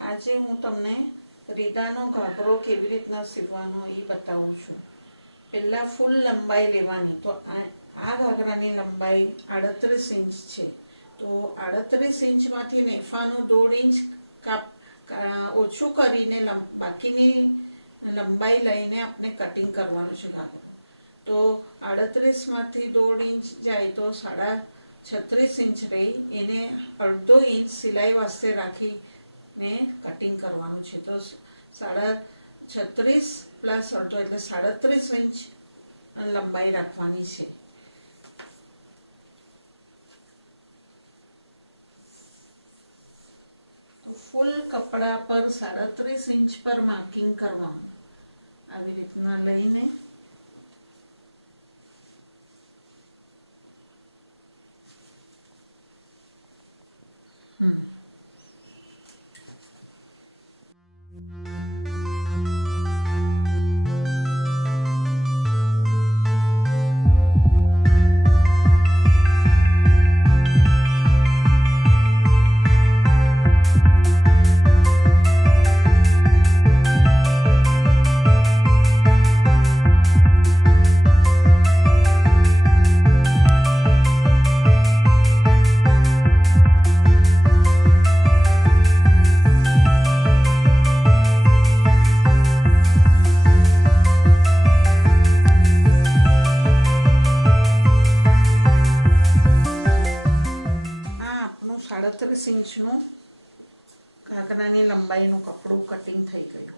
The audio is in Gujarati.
આજે હું તમને રીદાનો ઘાઘરો કેવી રીતના સીવવાનો એ બતાવું છું। પહેલાં ફૂલ લંબાઈ લેવાની। તો આ ઘાઘરાની લંબાઈ 38 ઇંચ છે। તો 38 ઇંચમાંથી નેફાનું 1.5 ઇંચ ઓછું કરીને બાકીની લંબાઈ લઈને આપણે કટિંગ કરવાનું છે ઘાઘરો। તો 38માંથી 1.5 ઇંચ જાય તો 36.5 ઇંચ રહી, એને 1/2 ઇંચ સિલાઈ વાસ્તે રાખીને કટિંગ કરવાનું છે। તો 36 પ્લસ 1/2 એટલે 37 ઇંચ લંબાઈ રાખવાની છે। તો ફૂલ કપડા પર 37 ઇંચ પર માર્કિંગ કરવાનું, આવી રીતના લઈને આપણું 37 ઇંચનું ઘાઘરાની લંબાઈનું કપડું કટિંગ થઈ ગયું।